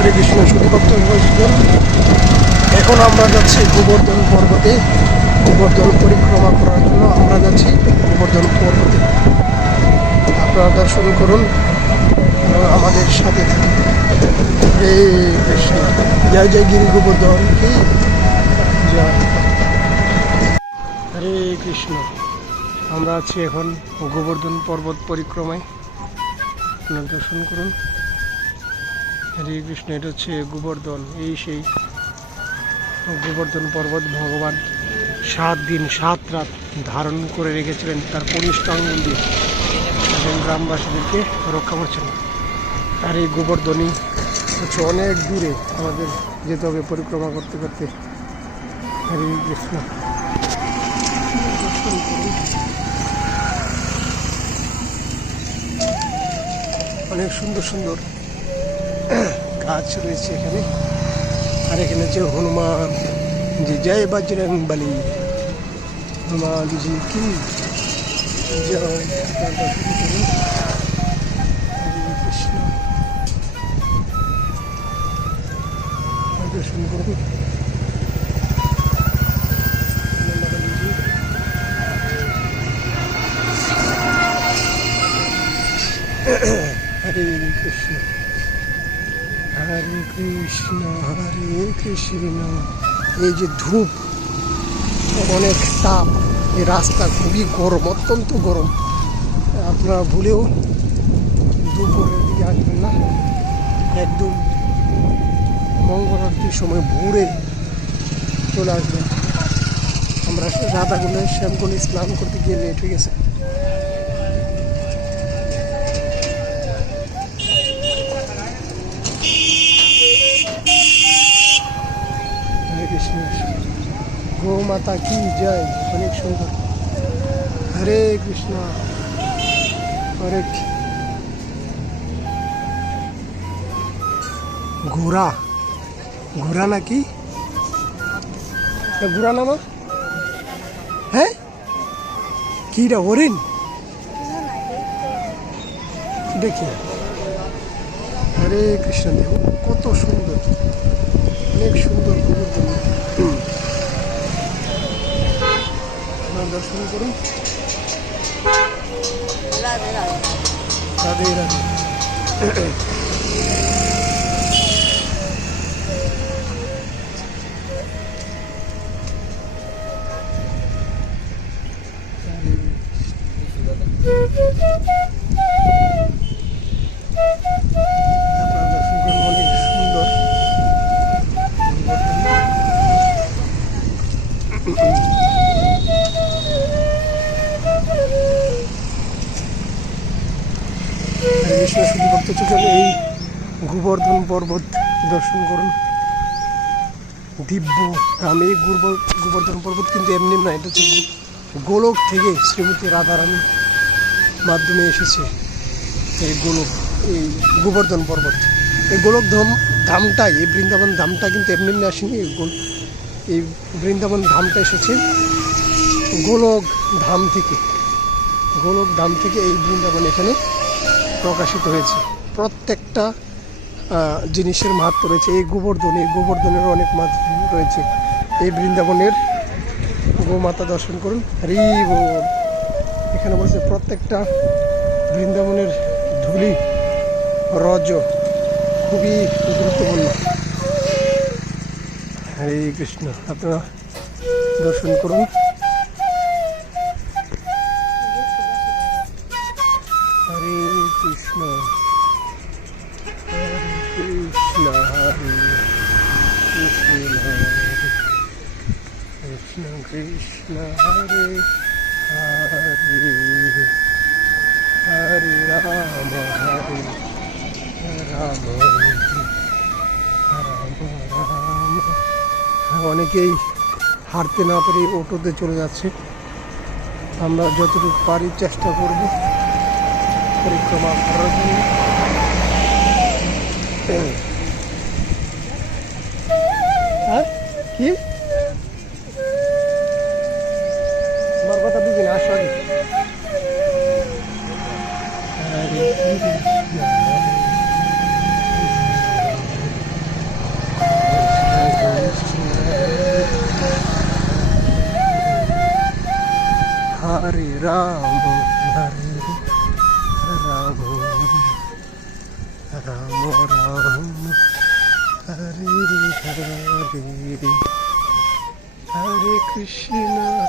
হরে কৃষ্ণ সুধিভক্ত বৈষ্ণব এখন আমরা যাচ্ছি গোবর্ধন পর্বতে। গোবর্ধন পরিক্রমা করার জন্য আমরা যাচ্ছি গোবর্ধন পর্বতে। আপনারা দর্শন করুন আমাদের সাথে থাকুন। কৃষ্ণ। জয় জয় গিরি গোবর্ধন কি? হরে কৃষ্ণ। আমরা আছি এখন গোবর্ধন পর্বত পরিক্রমায়। আপনারা দর্শন করুন। হরে কৃষ্ণ, এটা হচ্ছে গোবর্ধন। এই সেই গোবর্ধন পর্বত ভগবান সাত দিন, সাত রাত ধারণ করে রেখেছিলেন তার কনিষ্ঠ দিয়ে। এবং গ্রামবাসীদেরকে রক্ষা করছেন। আর এই গোবর্ধনই হচ্ছে অনেক দূরে আমাদের যেতে হবে পরিক্রমা করতে করতে। হরে কৃষ্ণ। অনেক সুন্দর সুন্দর গাছ রয়েছে এখানে। আর এখানে হচ্ছে হনুমান যে জয় বজরং বলি। হনুমান জি কি? জয় কৃষ্ণ। হরে কৃষ্ণ হরে কৃষ্ণ। এই যে ধূপ, অনেক তাপ, এই রাস্তা খুবই গরম, অত্যন্ত গরম। আপনারা ভুলেও দুপুরের দিকে আসবেন না। একদম মঙ্গল আরতির সময় ভোরে চলে আসবেন। আমরা রাধাগুলো শ্যামকুণ্ডে স্নান করতে গিয়ে লেট হয়ে গেছে। মাতা কি জয়? অনেক সুন্দর। হরে কৃষ্ণ। হরে ঘোড়া। ঘোড়া নাকি ঘোড়া না হ্যাঁ? কিটা হরিণ? দেখি। হরে কৃষ্ণ দেখুন কত সুন্দর। অনেক সুন্দর গোবর্ধন। আপনারা দর্শন করুন রাধে রাধে রাধে ভক্ত এই গোবর্ধন পর্বত দর্শন করুন। দিব্য রাম এই গোবর- গোবর্ধন পর্বত কিন্তু এমনি না, এটা হচ্ছে গোলক থেকে শ্রীমতী রাধারানীর মাধ্যমে এসেছে এই গোলক, এই গোবর্ধন পর্বত। এই গোলক ধাম ধামটাই, এই বৃন্দাবন ধামটা কিন্তু এমনি এমনি আসেনি, এই গোল এই বৃন্দাবন ধামটা এসেছে গোলক ধাম থেকে। গোলক ধাম থেকে এই বৃন্দাবন এখানে প্রকাশিত হয়েছে। প্রত্যেকটা জিনিসের মাহাত্ম রয়েছে। এই গোবর্ধন, এই গোবর্ধনের অনেক মাহাত্ম রয়েছে। এই বৃন্দাবনের গোমাতা দর্শন করুন। হরি এখানে বলছে প্রত্যেকটা বৃন্দাবনের ধুলি, রজ, খুবই গুরুত্বপূর্ণ। হরে কৃষ্ণ। আপনারা দর্শন করুন। কৃষ্ণ কৃষ্ণ হরে হরে হরে রাম হরে রাম রাম রাম অনেকেই হাঁটতে না পেরে অটোতে চলে যাচ্ছে। আমরা যতটুকু পারি চেষ্টা করব। পরিক্রমা করার জন্য aqui. Uma gota tá buzinando, acho ali. Hari Rambo, Hari Rambo, Rambo Rambo. Hare Hare Hare Krishna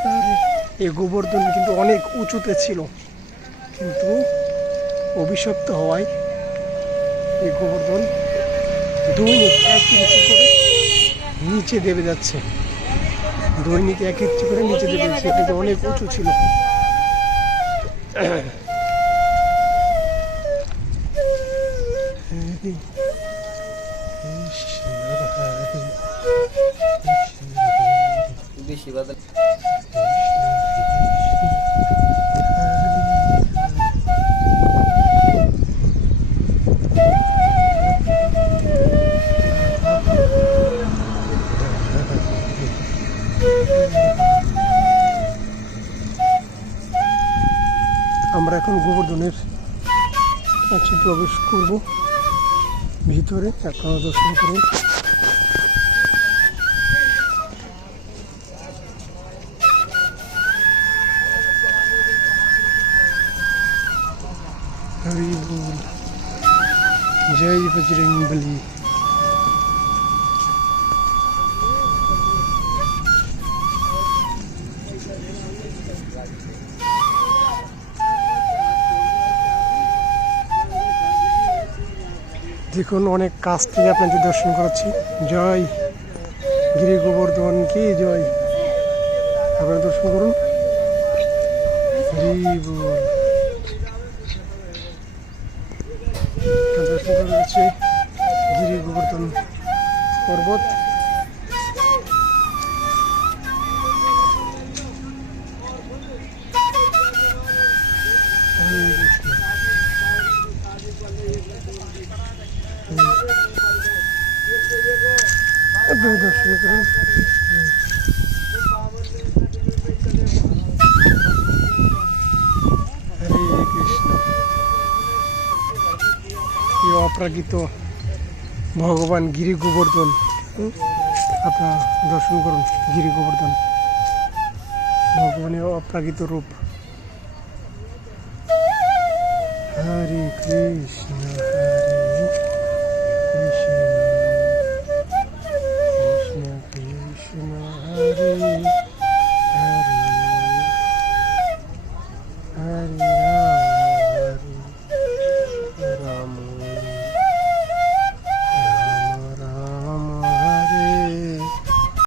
হরে এই গোবর্ধন কিন্তু অনেক উঁচুতে ছিল। কিন্তু অভিশপ্ত হওয়ায় এই গোবর্ধন দৈনিক এক ইঞ্চি করে নিচে দেবে যাচ্ছে। দৈনিক এক ইঞ্চি করে নিচে দেবে যাচ্ছে, কিন্তু অনেক উঁচু ছিল। বাদল আমরা এখন গোবর্ধনের কাছে প্রবেশ করব ভিতরে আপনারা দর্শন করুন। জয় বজরং বলি দেখুন, অনেক কাছ থেকে আপনাদের দর্শন করাচ্ছি। জয় গিরি গোবর্ধন কি? জয়। আপনারা দর্শন করুন। হরি দর্শন করা যাচ্ছে গিরি গোবর্ধন পর্বত হরে কৃষ্ণ আপনারা দর্শন করুন প্রাকৃত ভগবান গিরি গোবর্ধন। আপনার দর্শন করুন, গিরি গোবর্ধন। ভগবানের অপ্রাকৃত রূপ। হরে কৃষ্ণ কৃষ্ণ। কৃষ্ণ কৃষ্ণ, হরে